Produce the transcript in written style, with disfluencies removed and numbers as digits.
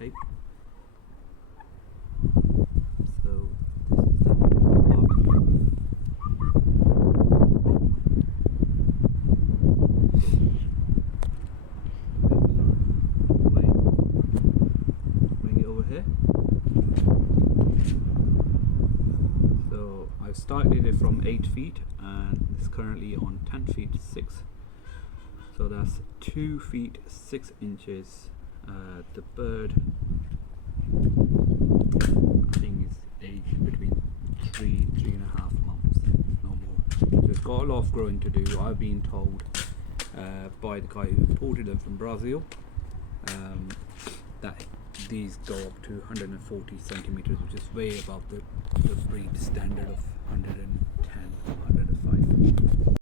Cape. So this is the park. Bring it over here. So I started it from 8 feet and it's currently on 10 feet 6. So that's 2 feet 6 inches. The bird, I think, is aged between 3.5 months, no more. So it's got a lot of growing to do. I've been told by the guy who imported them from Brazil that these go up to 140 centimeters, which is way above the breed standard of 110 or 105.